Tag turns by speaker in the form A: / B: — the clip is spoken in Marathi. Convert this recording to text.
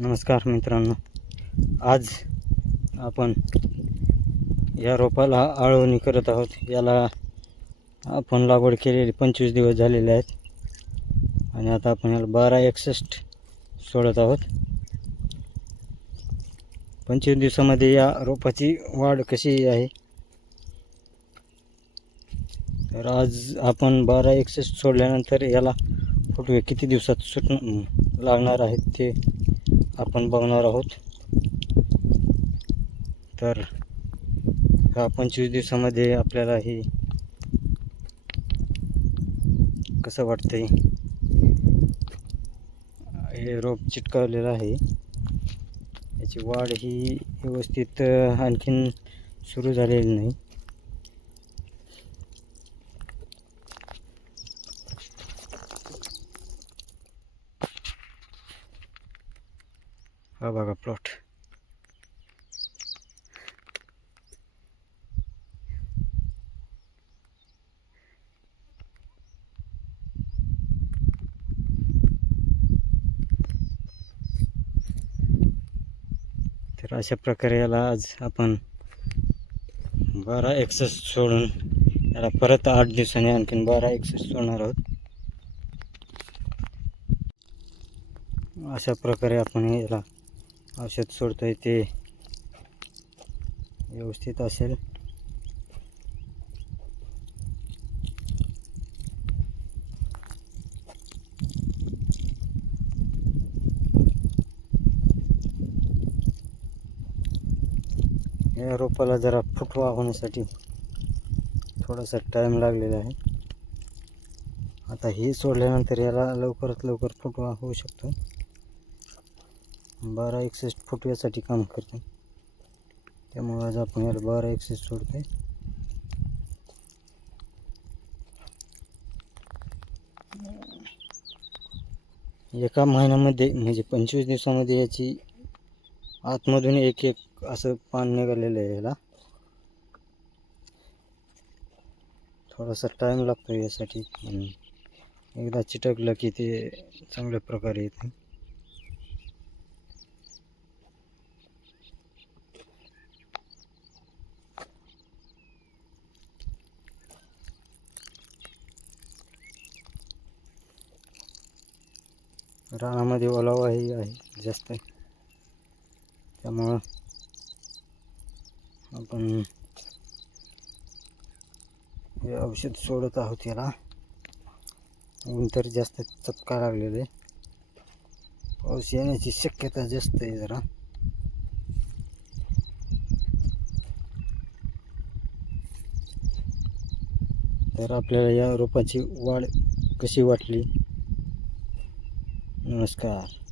A: नमस्कार मित्रांनो. आज आपण या रोपाला आळवणी करत आहोत. याला आपण लागवड केलेली पंचवीस दिवस झालेले आहेत. आणि आता आपण याला बारा एकसष्ट सोडत आहोत. पंचवीस दिवसामध्ये या रोपाची वाढ कशी आहे? तर आज आपण बारा एकसष्ट सोडल्यानंतर याला फुटवे किती दिवसात सुट लागणार आहेत ते आपण बघणार आहोत. तर ह्या पंचवीस दिवसामध्ये आपल्याला हे कसं वाटतंय? हे रोप चिटकावलेलं आहे. याची वाढ ही व्यवस्थित आणखीन सुरू झालेली नाही. हा बघा प्लॉट. तर अशा प्रकारे याला आज आपण बारा एक्सेस सोडून याला परत आठ दिवसांनी आणखीन बारा एक्सेस सोडणार आहोत. अशा प्रकारे आपण याला औषध सोडतोय ते. व्यवस्थित असेल. या रोपाला जरा फुटवा होण्यासाठी थोडासा टाईम लागलेला आहे. आता हे सोडल्यानंतर याला लवकरात लवकर फुटवा होऊ शकतो. बारा एकसष्ट फुटव्यासाठी काम करते. त्यामुळे आज आपण याला बारा एकसष्ट सोडतोय. एका महिन्यामध्ये म्हणजे पंचवीस दिवसामध्ये याची आतमधून एक एक असं पान निघालेलं आहे याला. थोडासा टाईम लागतो यासाठी. एकदा चिटकलं की ते चांगल्या प्रकारे येते. रानामध्ये ओलावाही आहे जास्त त्यामुळं आपण हे औषध सोडत आहोत याला. ऊन तर जास्त चपका लागलेलं आहे. पाऊस येण्याची शक्यता जास्त आहे जरा. तर आपल्याला या रोपाची वाढ कशी वाटली? नमस्कार.